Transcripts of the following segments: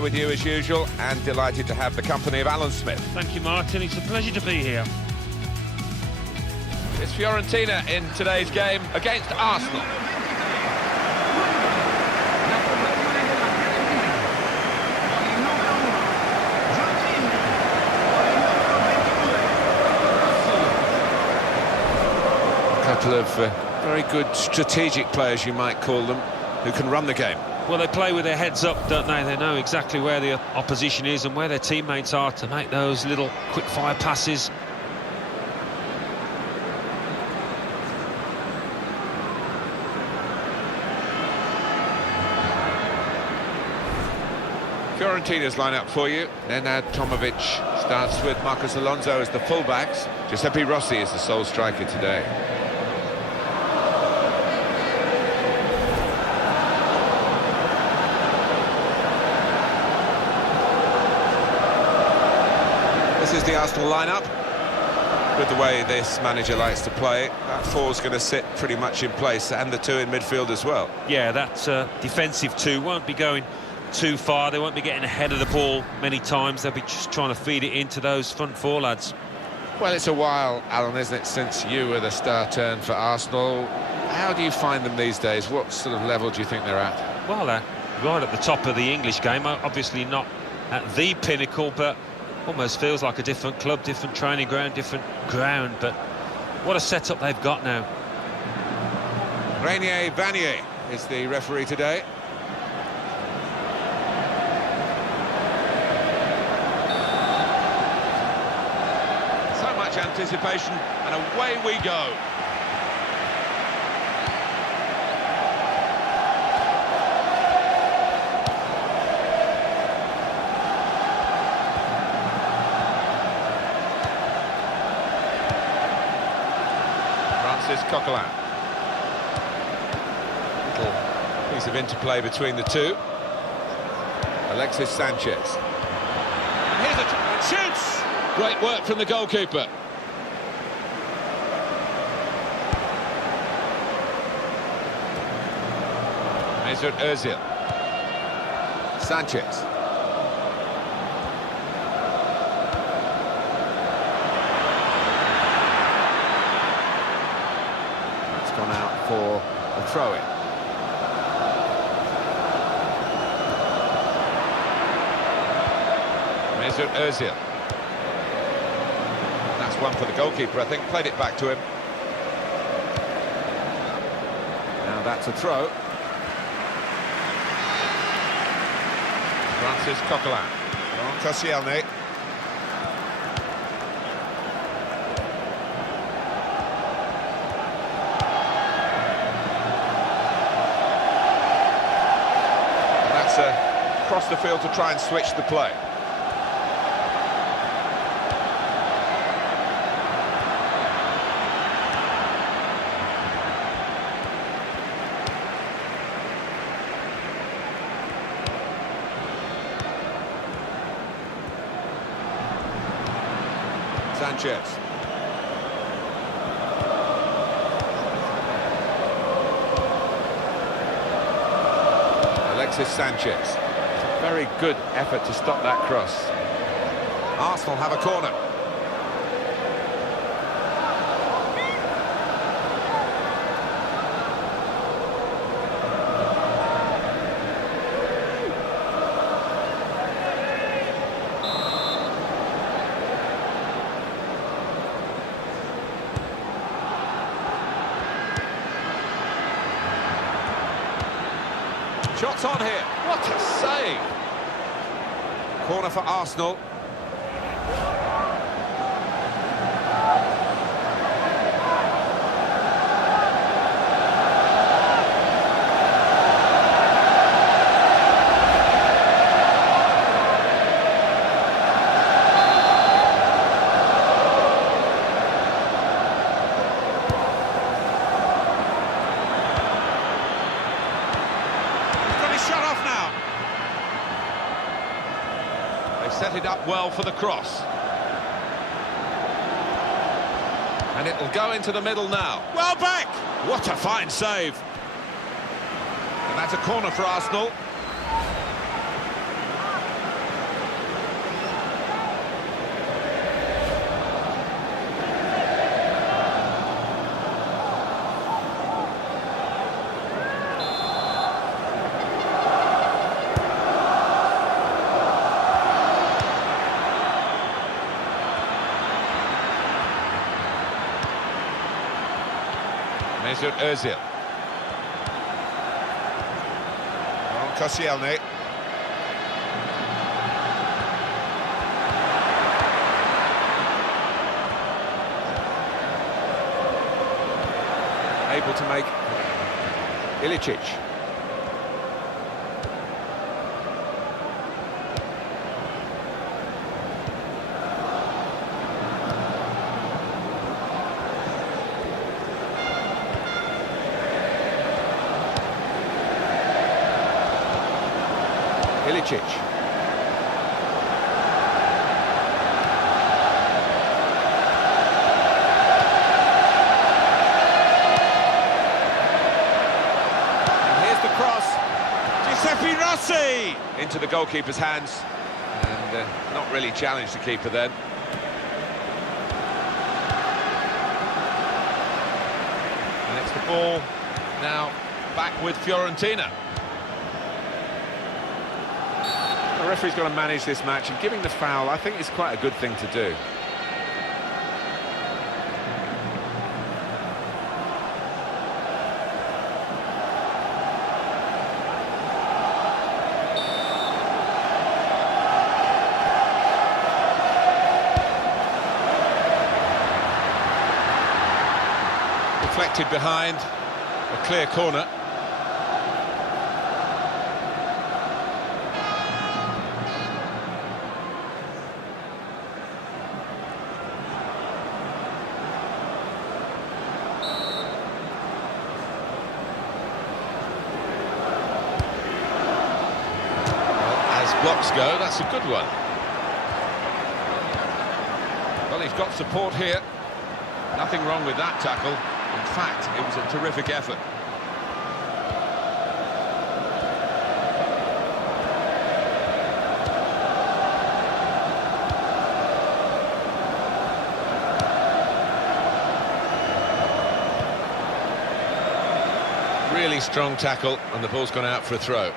here with you as usual, and delighted to have the company of Alan Smith. Thank you, Martin. It's a pleasure to be here. It's Fiorentina in today's game against Arsenal. A couple of very good strategic players, you might call them, who can run the game. Well, they play with their heads up, don't they? They know exactly where the opposition is and where their teammates are to make those little quick-fire passes. Fiorentina's line-up for you. Nenad Tomovic starts with Marcos Alonso as the fullbacks. Giuseppe Rossi is the sole striker today. This is the Arsenal lineup. With the way this manager likes to play, that four's going to sit pretty much in place, and the two in midfield as well. Yeah, that defensive two won't be going too far. They won't be getting ahead of the ball many times. They'll be just trying to feed it into those front four lads. Well, it's a while, Alan, isn't it, since you were the star turn for Arsenal. How do you find them these days? What sort of level do you think they're at? Well, they're right at the top of the English game. Obviously not at the pinnacle, but almost feels like a different club, different training ground, different ground. But what a setup they've got now. Renier Vanier is the referee today. So much anticipation, and away we go. Coquelin. Little piece of interplay between the two. Alexis Sanchez. And here's a shoots! Great work from the goalkeeper. Mesut Özil. Sanchez. Gone out for a throw-in. Mesut Özil. That's one for the goalkeeper, I think. Played it back to him. Now that's a throw. Francis Coquelin. Koscielny. Across the field to try and switch the play. Sanchez. Alexis Sanchez. Very good effort to stop that cross. Arsenal have a corner. Shots on here. What a save! Corner for Arsenal. Set it up well for the cross. And it'll go into the middle now. Well back! What a fine save. And that's a corner for Arsenal. Mesut Özil. Koscielny. Able to make Ilicic. Ilicic. Giuseppe Rossi into the goalkeeper's hands, and not really challenged the keeper then. And it's the ball now back with Fiorentina. The referee's got to manage this match, and giving the foul, I think, is quite a good thing to do. Deflected behind, a clear corner. Blocks go, that's a good one. Well, he's got support here. Nothing wrong with that tackle. In fact, it was a terrific effort. Really strong tackle, and the ball's gone out for a throw.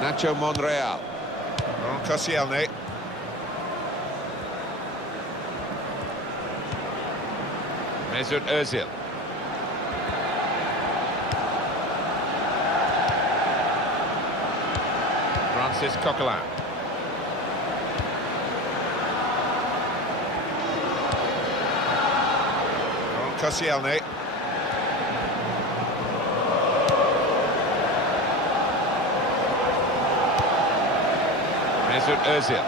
Nacho Monreal. Koscielny. Mesut Özil. Francis Coquelin. Koscielny. Mesut Özil.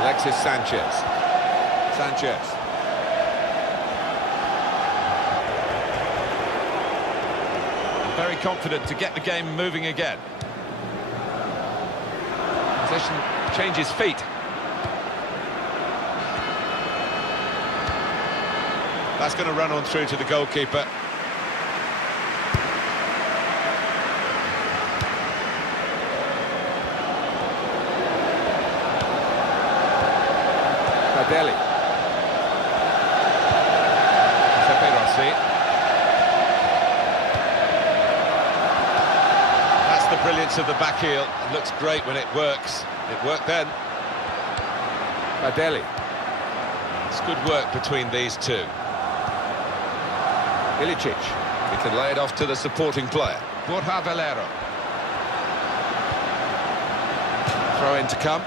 Alexis Sanchez. Very confident to get the game moving again. Possession changes feet. That's going to run on through to the goalkeeper. Giuseppe Rossi. That's the brilliance of the back heel. It looks great when it works. It worked then. Badeli. It's good work between these two. Ilicic. He can lay it off to the supporting player. Borja Valero. Throw in to come.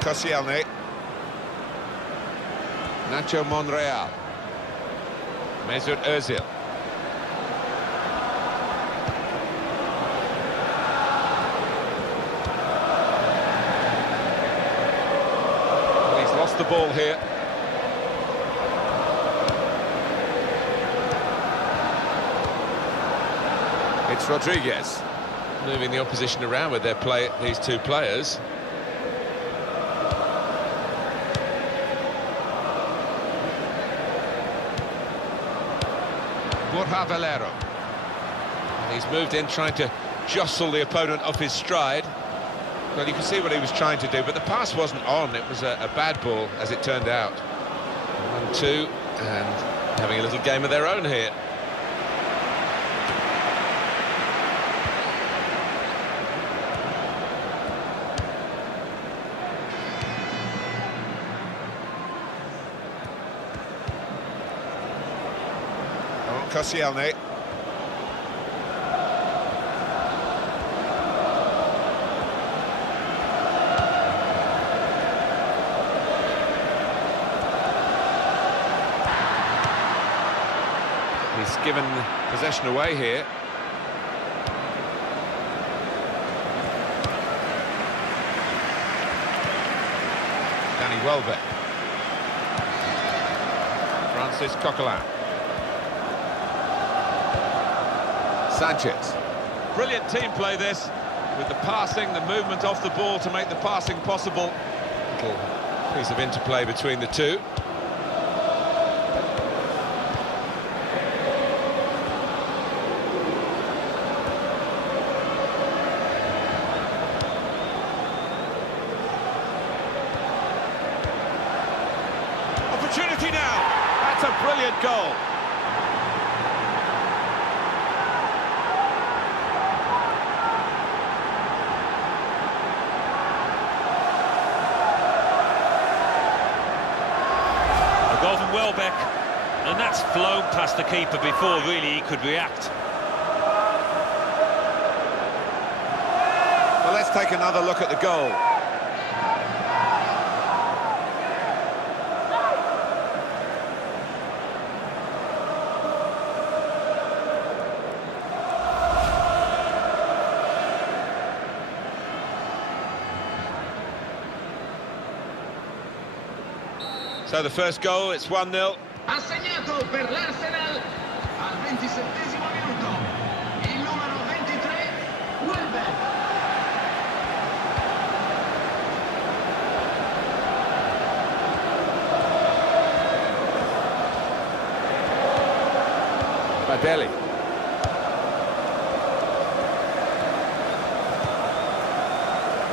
Koscielny. Nacho Monreal. Mesut Özil. Well, he's lost the ball here. It's Rodriguez moving the opposition around with these two players. Valero. He's moved in trying to jostle the opponent off his stride. Well, you can see what he was trying to do, but the pass wasn't on. It was a bad ball, as it turned out. 1-2, and having a little game of their own here. Koscielny. He's given possession away here. Danny Welbeck. Francis Coquelin. Sanchez. Brilliant team play this, with the passing, the movement off the ball to make the passing possible. Little piece of interplay between the two. Opportunity now. That's a brilliant goal. Goal from Welbeck, and that's flown past the keeper before really he could react. Well, let's take another look at the goal. So the first goal, it's 1-0. Ha segnato per l'Arsenal al 27esimo minuto il numero 23 Welbeck. Badelli.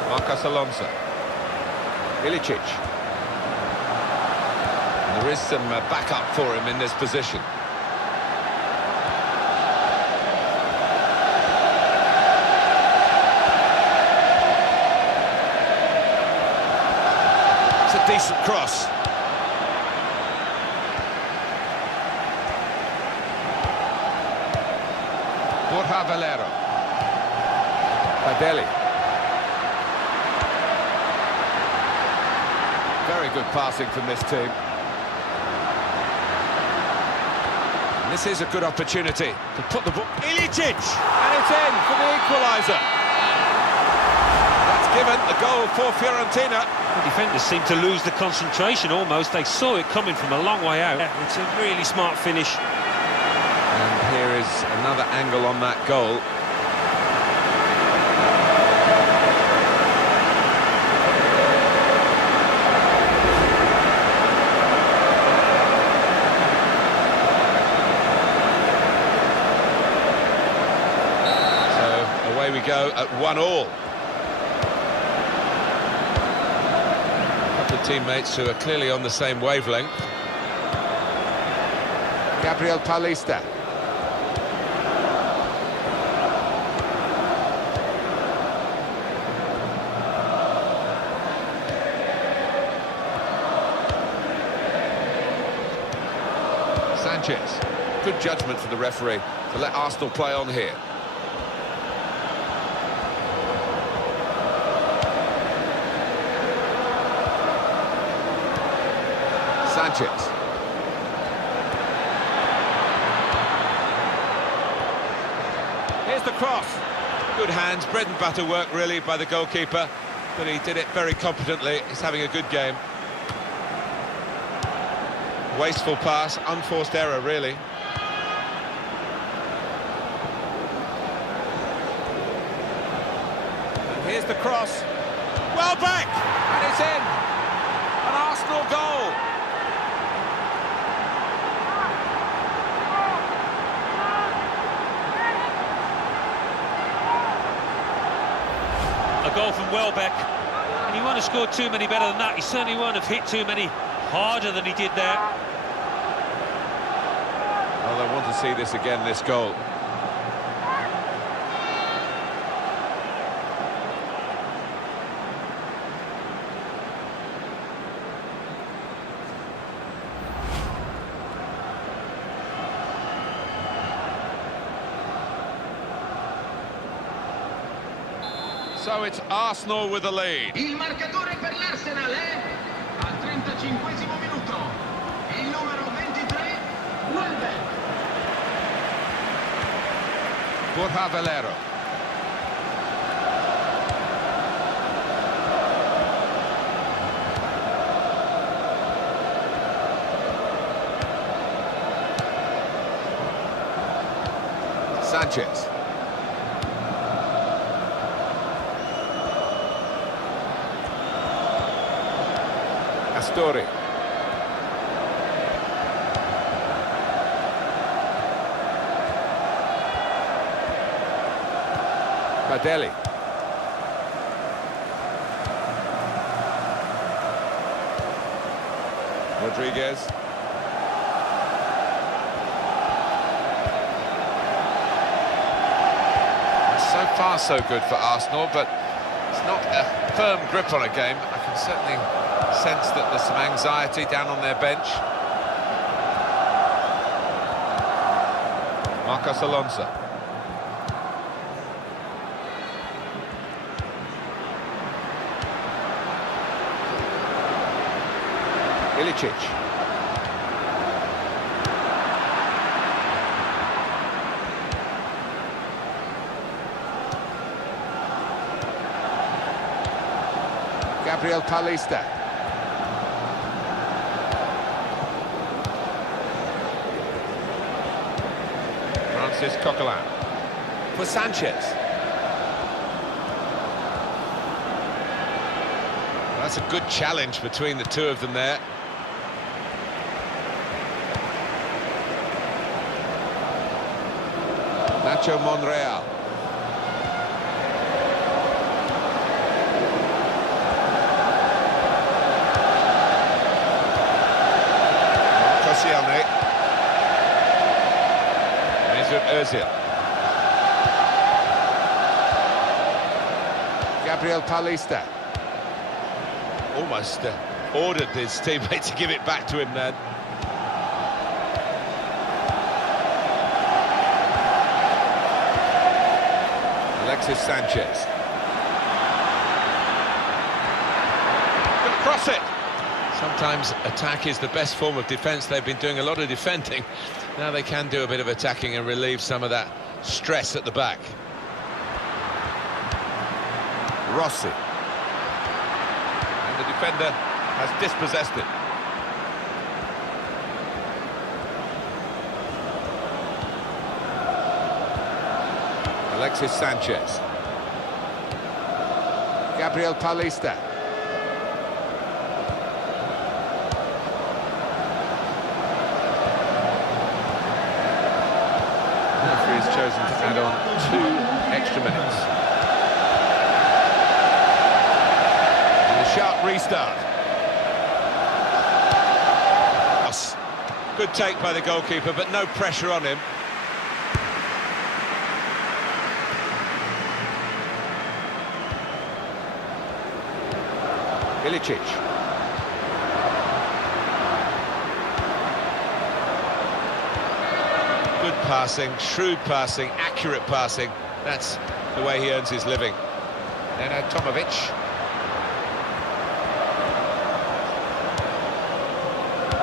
Marcos Alonso. Ilicic. There is some backup for him in this position. It's a decent cross. Valero. Badelli. Very good passing from this team. And this is a good opportunity to put the ball... Ilicic! And it's in for the equaliser. That's given the goal for Fiorentina. The defenders seem to lose the concentration almost. They saw it coming from a long way out. It's a really smart finish. And here is another angle on that goal. So away we go at 1-1. A couple of teammates who are clearly on the same wavelength. Gabriel Paulista. Sanchez. Good judgment for the referee to let Arsenal play on here. Sanchez. Here's the cross. Good hands, bread and butter work really by the goalkeeper, but he did it very competently. He's having a good game. Wasteful pass, unforced error really. And here's the cross. Welbeck! And it's in! An Arsenal goal! a goal from Welbeck, and he won't have scored too many better than that. He certainly won't have hit too many harder than he did there. Well, I want to see this again, this goal. So it's Arsenal with the lead. Il marcatore per l'Arsenal è al 35esimo minuto. Il numero 23, Welbeck. Borja Valero. Sanchez. Astori. Padelli. Rodriguez. So far so good for Arsenal, but it's not a firm grip on a game. I can certainly sense that there's some anxiety down on their bench. Marcos Alonso. Ilicic. Gabriel Paulista. Francis Coquelin. For Sanchez. Well, that's a good challenge between the two of them there. Nacho Monreal. Özil. Gabriel Paulista. Almost ordered his teammate to give it back to him then. Alexis Sanchez. Gonna cross it. Sometimes attack is the best form of defence. They've been doing a lot of defending. Now they can do a bit of attacking and relieve some of that stress at the back. Rossi. And the defender has dispossessed it. Alexis Sanchez. Gabriel Paulista. Has chosen to add on 2 extra minutes. And a sharp restart. Good take by the goalkeeper, but no pressure on him. Ilicic. Good passing, shrewd passing, accurate passing. That's the way he earns his living. Nenad Tomovic.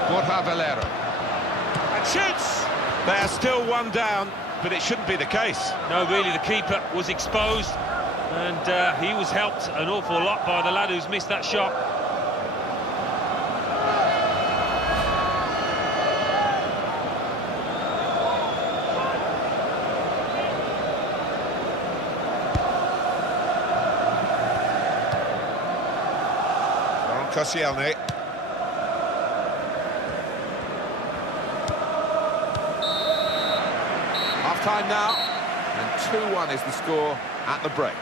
Borja Valero. And shoots! They are still 1 down, but it shouldn't be the case. No, really, the keeper was exposed, and he was helped an awful lot by the lad who's missed that shot. Koscielny. Half-time now, and 2-1 is the score at the break.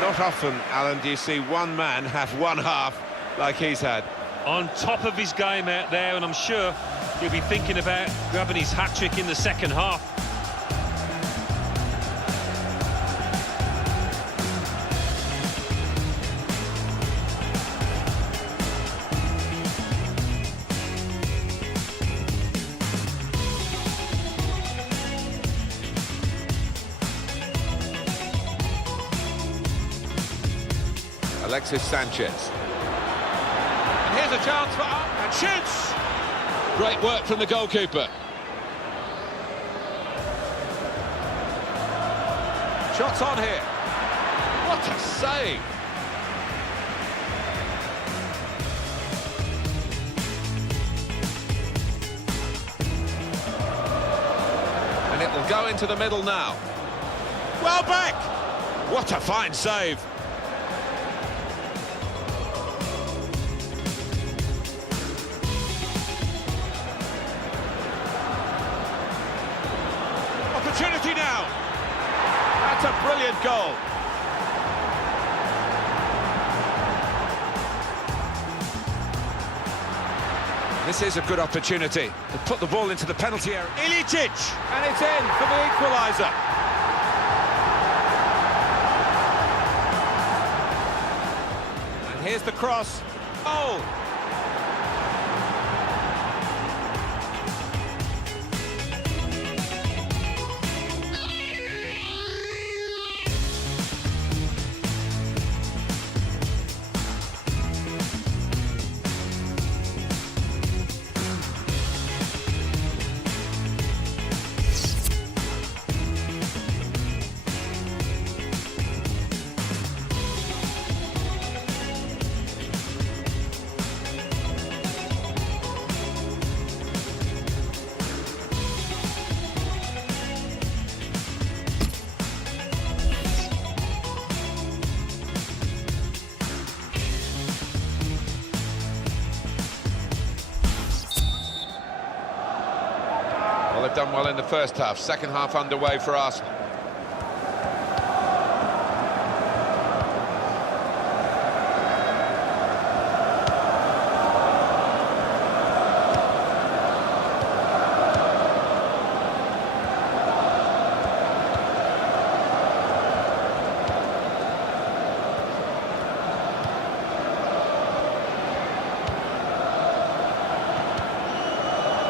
Not often, Alan, do you see one man have one half like he's had. On top of his game out there, and I'm sure he'll be thinking about grabbing his hat-trick in the second half. Alexis Sanchez. And here's a chance for... and shoots! Great work from the goalkeeper. Shots on here. What a save! And it will go into the middle now. Well back! What a fine save! Opportunity now. That's a brilliant goal. This is a good opportunity to put the ball into the penalty area. Ilicic! And it's in for the equaliser. And here's the cross. Oh! Well, they've done well in the first half. Second half underway for Arsenal.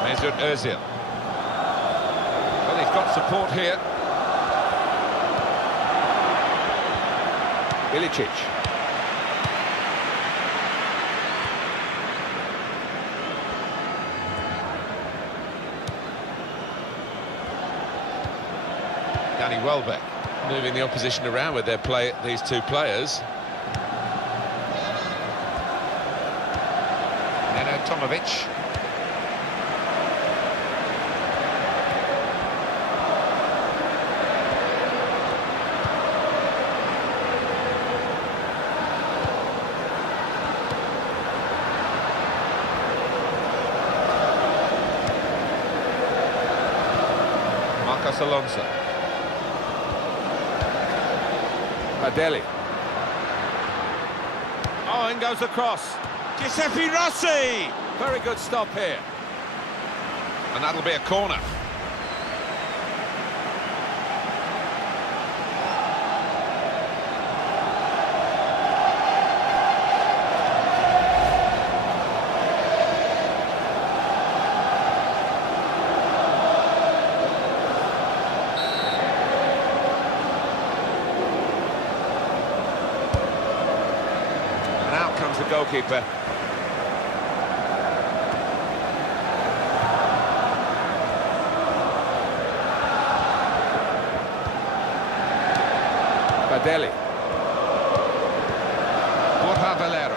Mesut Özil. Well, he's got support here. Ilicic. Danny Welbeck moving the opposition around with their play. These two players. Neno Tomovic. Alonso. Adeli. Oh, in goes the cross. Giuseppe Rossi! Very good stop here. And that'll be a corner. Comes the goalkeeper. Adeli. Borja Valero.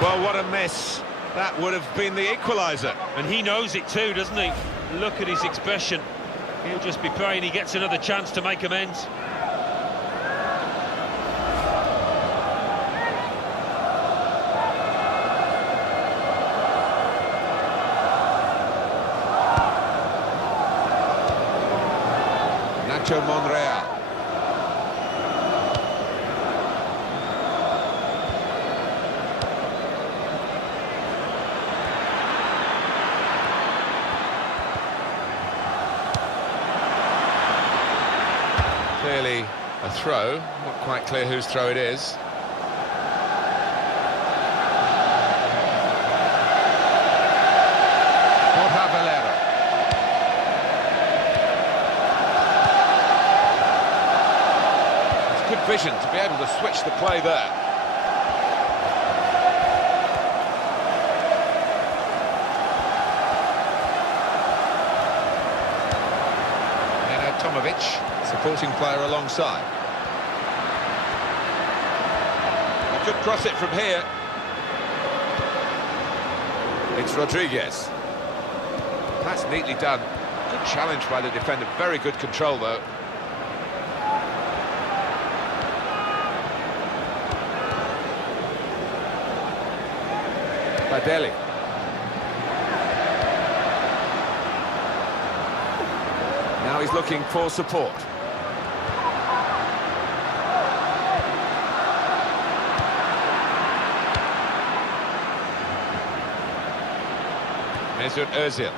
Well, what a mess. That would have been the equaliser. And he knows it too, doesn't he? Look at his expression. He'll just be praying he gets another chance to make amends. Nacho Monreal. Clearly a throw, not quite clear whose throw it is. Vision to be able to switch the play there. Tomovic, supporting player alongside. He could cross it from here. It's Rodriguez. That's neatly done. Good challenge by the defender, very good control though. Badeli. Now he's looking for support. Mesut Özil.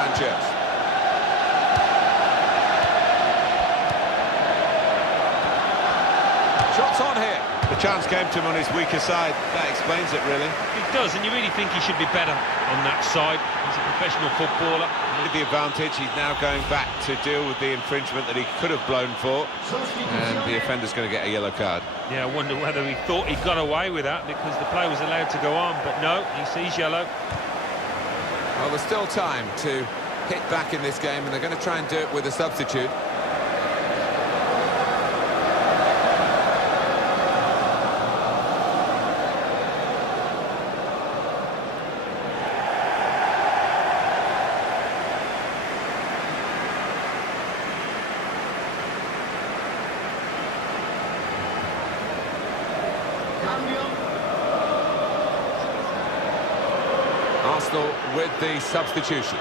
Sanchez. Shots on here. The chance came to him on his weaker side. That explains it, really. It does, and you really think he should be better on that side. He's a professional footballer. With the advantage, he's now going back to deal with the infringement that he could have blown for, and the offender's going to get a yellow card. Yeah, I wonder whether he thought he got away with that because the play was allowed to go on, but no, he sees yellow. Well, there's still time to hit back in this game, and they're going to try and do it with a substitute. Arsenal with the substitution.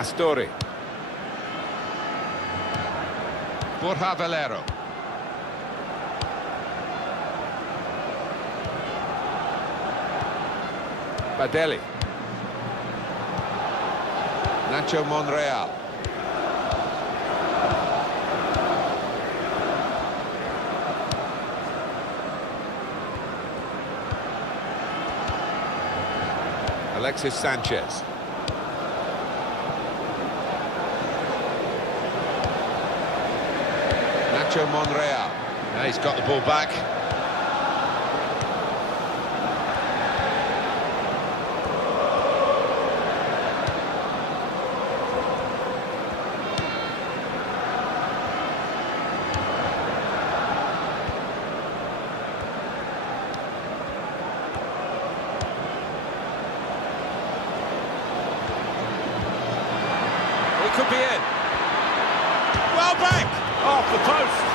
Astori. Borja Valero. Badeli. Nacho Monreal. Alexis Sanchez. Nacho Monreal. Now he's got the ball back. It could be in. Well back. Off the post.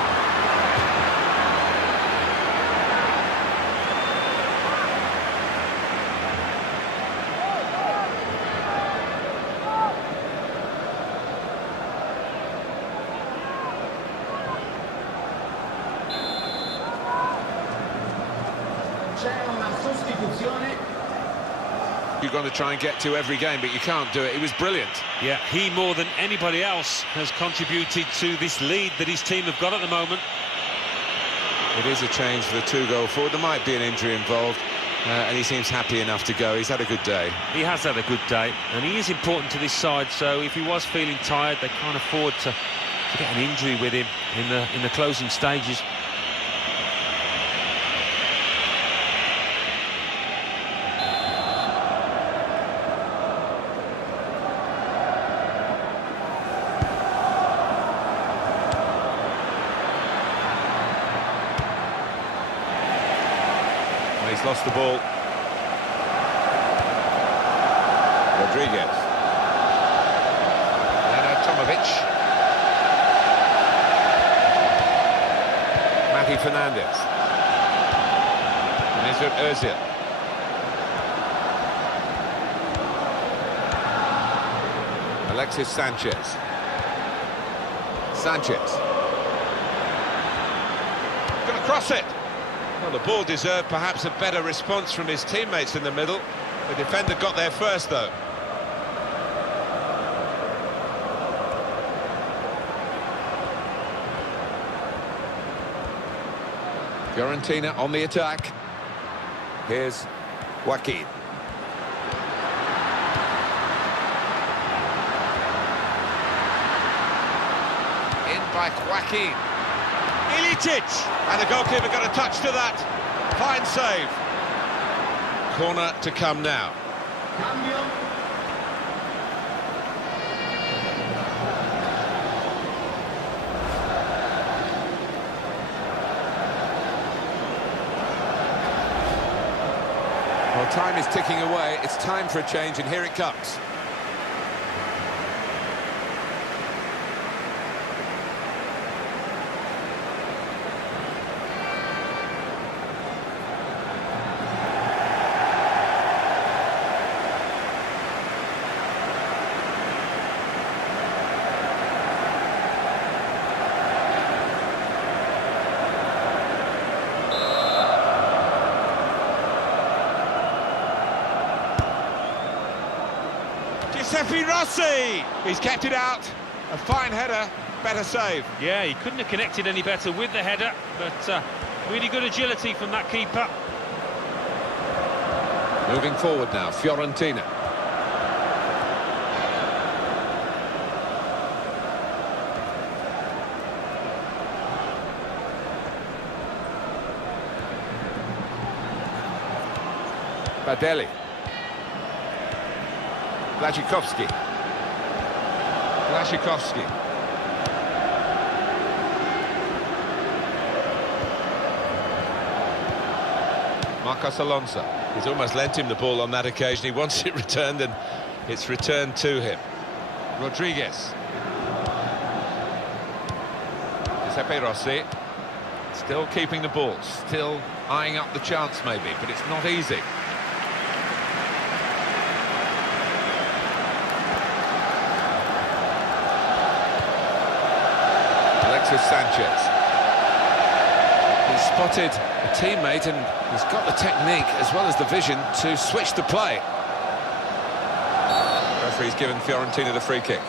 C'è una sostituzione. You're going to try and get to every game, but you can't do it. He was brilliant. Yeah, he more than anybody else has contributed to this lead that his team have got at the moment. It is a change for the two-goal forward. There might be an injury involved. And he seems happy enough to go. He's had a good day. He has had a good day, and he is important to this side, so if he was feeling tired, they can't afford to get an injury with him in the closing stages. He's lost the ball. Rodriguez. Tomovic. Matty Fernandez. Mesut Ozil. Alexis Sanchez. Sanchez. Gonna cross it. Well, the ball deserved perhaps a better response from his teammates in the middle. The defender got there first, though. Fiorentina on the attack. Here's Joaquin. In by Joaquin. Ilicic! And the goalkeeper got a touch to that. Fine save. Corner to come now. Cambio. Well, time is ticking away. It's time for a change, and here it comes. Giuseppe Rossi! He's kept it out. A fine header, better save. Yeah, he couldn't have connected any better with the header, but really good agility from that keeper. Moving forward now, Fiorentina. Badelli. Blaszczykowski. Marcos Alonso. He's almost lent him the ball on that occasion. He wants it returned, and it's returned to him. Rodriguez. Giuseppe Rossi. Still keeping the ball. Still eyeing up the chance, maybe, but it's not easy. Alexis Sanchez. He's spotted a teammate and he's got the technique as well as the vision to switch the play. Referee's given Fiorentina the free kick.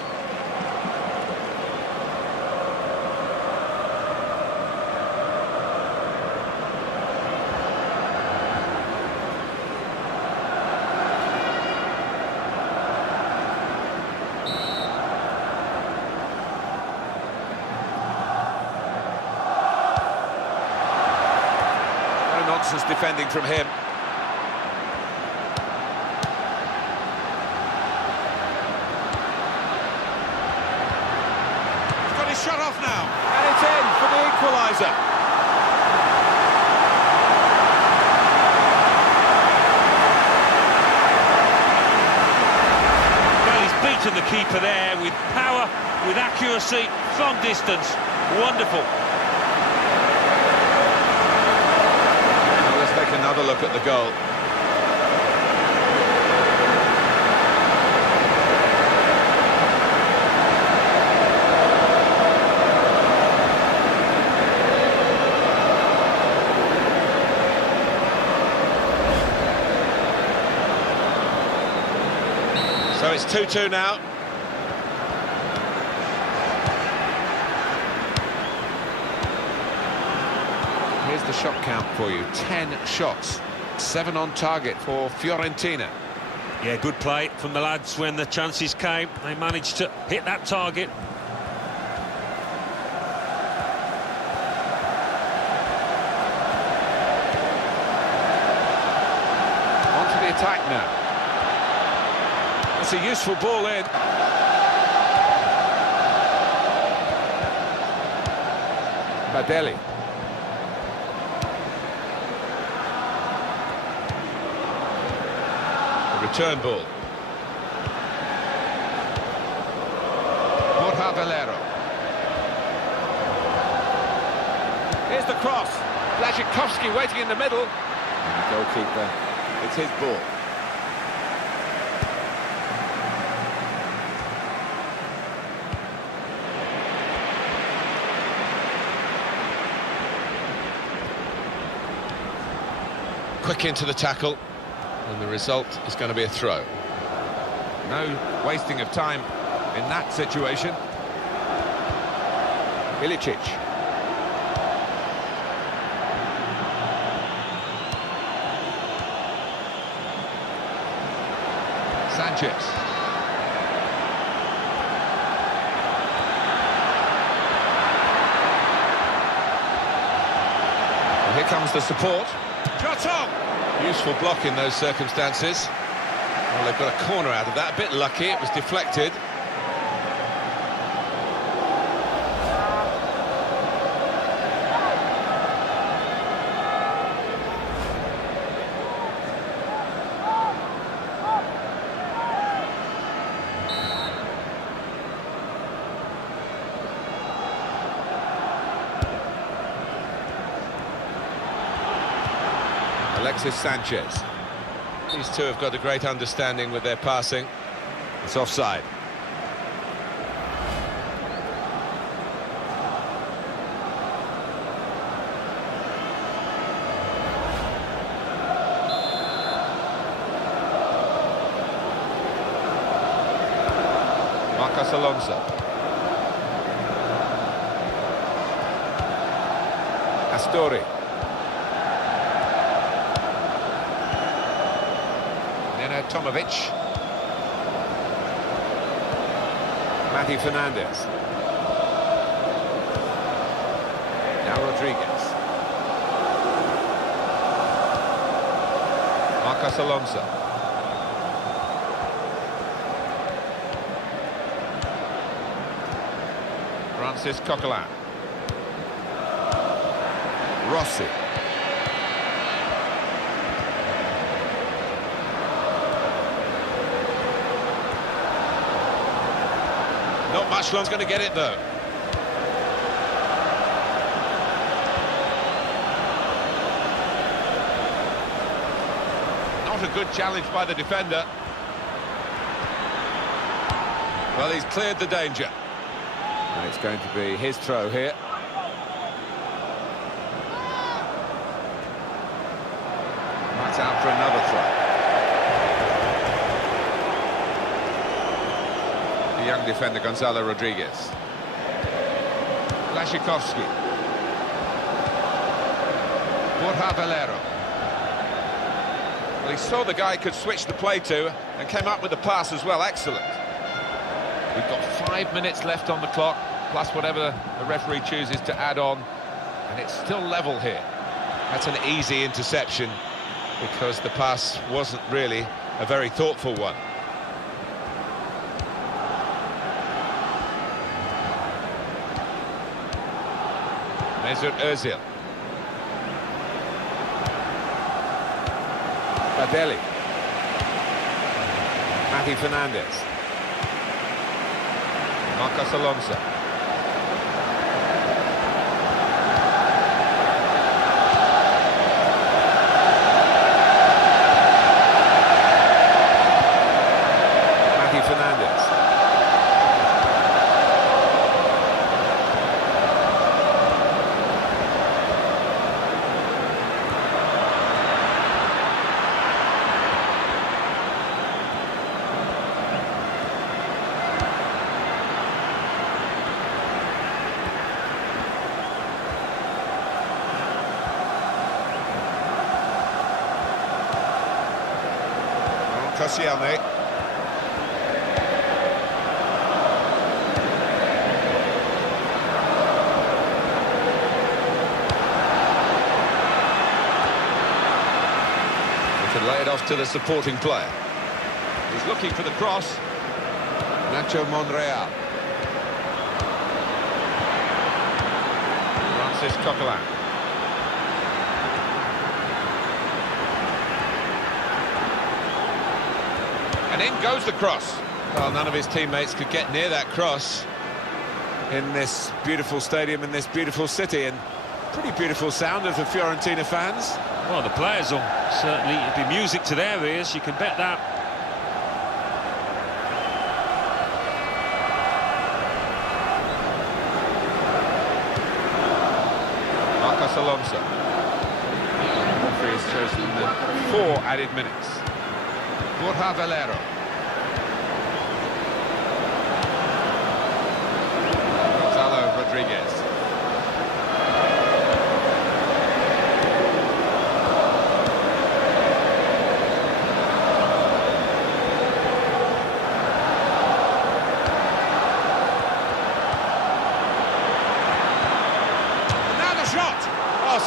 Nonsense defending from him. He's got his shot off now, and it's in for the equaliser. Well, he's beaten the keeper there with power, with accuracy, from distance. Wonderful. Take another look at the goal. So it's 2-2 now. Here's the shot count for you. 10 shots 7 on target for Fiorentina. Yeah, good play from the lads when the chances came. They managed to hit that target. On to the attack now. That's a useful ball in. Badeli. Return ball. Valero. Here's the cross. Blaszczykowski waiting in the middle. And the goalkeeper, it's his ball. Quick into the tackle. And the result is going to be a throw. No wasting of time in that situation. Ilicic. Sanchez. And here comes the support. Shot on! Useful block in those circumstances. Well, they've got a corner out of that. A bit lucky, it was deflected. Alexis Sanchez. These two have got a great understanding with their passing. It's offside. Marcos Alonso. Astori. Tomovic. Matty Fernandez. Now Rodriguez. Marcos Alonso. Francis Coquelin. Rossi. Not much long's going to get it though. Not a good challenge by the defender. Well, he's cleared the danger. And it's going to be his throw here. Right out for another throw. Young defender Gonzalo Rodriguez. Blaszczykowski. Valero. Well, he saw the guy could switch the play to and came up with the pass as well. Excellent. We've got 5 minutes left on the clock, plus whatever the referee chooses to add on, and it's still level here. That's an easy interception because the pass wasn't really a very thoughtful one. Mesut Özil. Badeli. Matty Fernandez. Marcos Alonso. Matty Fernandez. Koscielny. To lay it off to the supporting player. He's looking for the cross. Nacho Monreal. Francis Coquelin. And in goes the cross. Well, none of his teammates could get near that cross in this beautiful stadium, in this beautiful city, and pretty beautiful sound of the Fiorentina fans. Well, the players will certainly, it'll be music to their ears, you can bet that. Marcos Alonso. The referee has chosen 4 added minutes. Borja Valero. Gonzalo Rodriguez.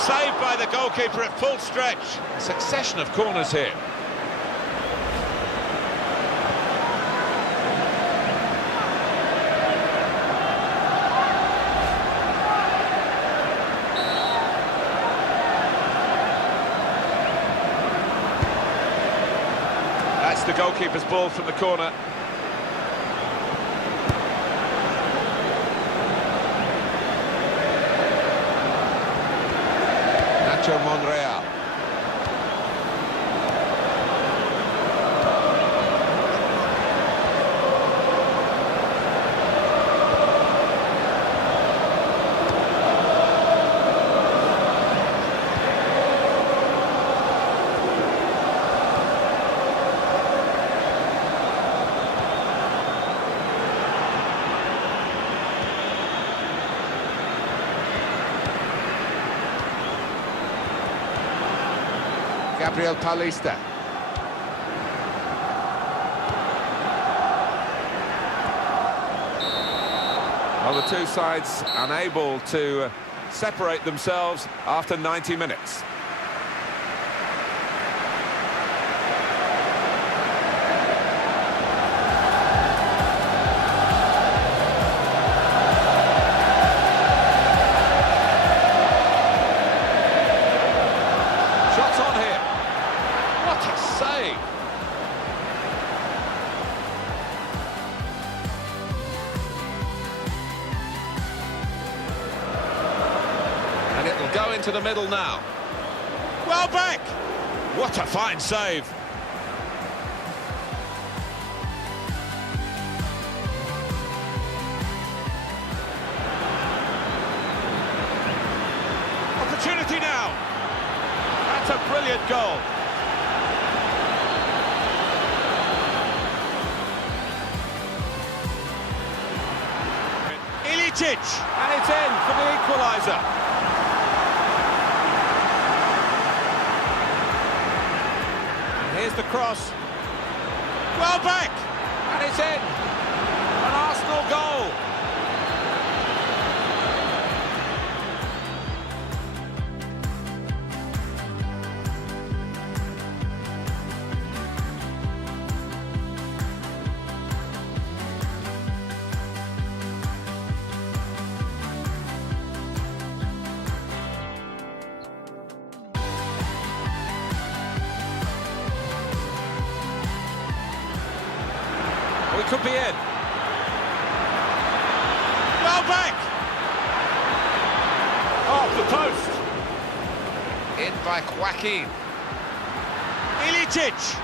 Saved by the goalkeeper at full stretch. A succession of corners here. That's the goalkeeper's ball from the corner. Nacho Monreal. Gabriel Paulista. Well, the two sides unable to separate themselves after 90 minutes. Shots on here. What a save! And it'll go into the middle now. Well back! What a fine save! Opportunity now! That's a brilliant goal. And it's in for the equaliser. And here's the cross. Well back, and it's in. An Arsenal goal. We could be in. Well back! Off the post. In by Joaquin. Ilicic!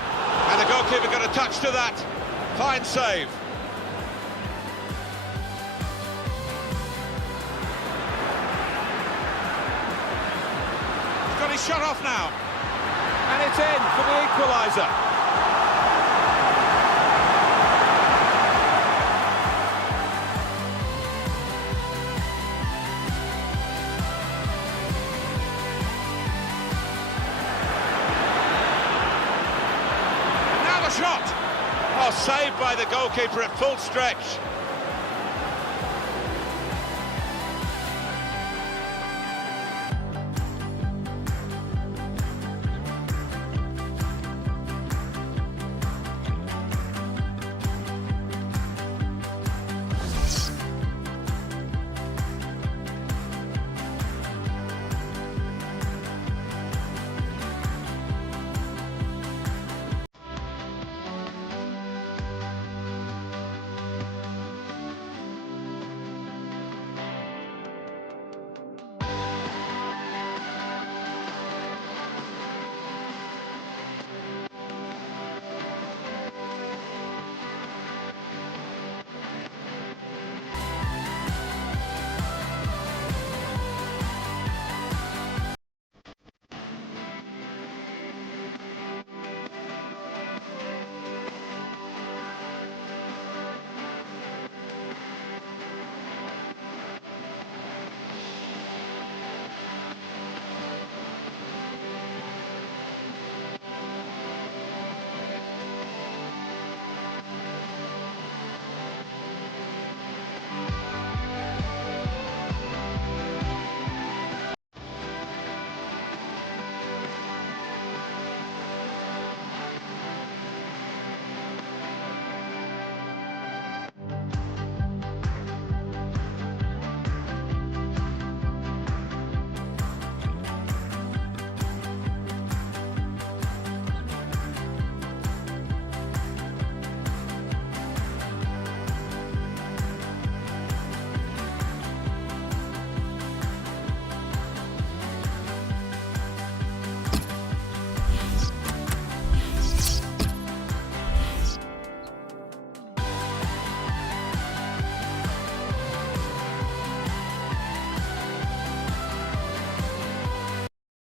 And the goalkeeper got a touch to that. Fine save. He's got his shot off now. And it's in for the equaliser. Shot! saved by the goalkeeper at full stretch.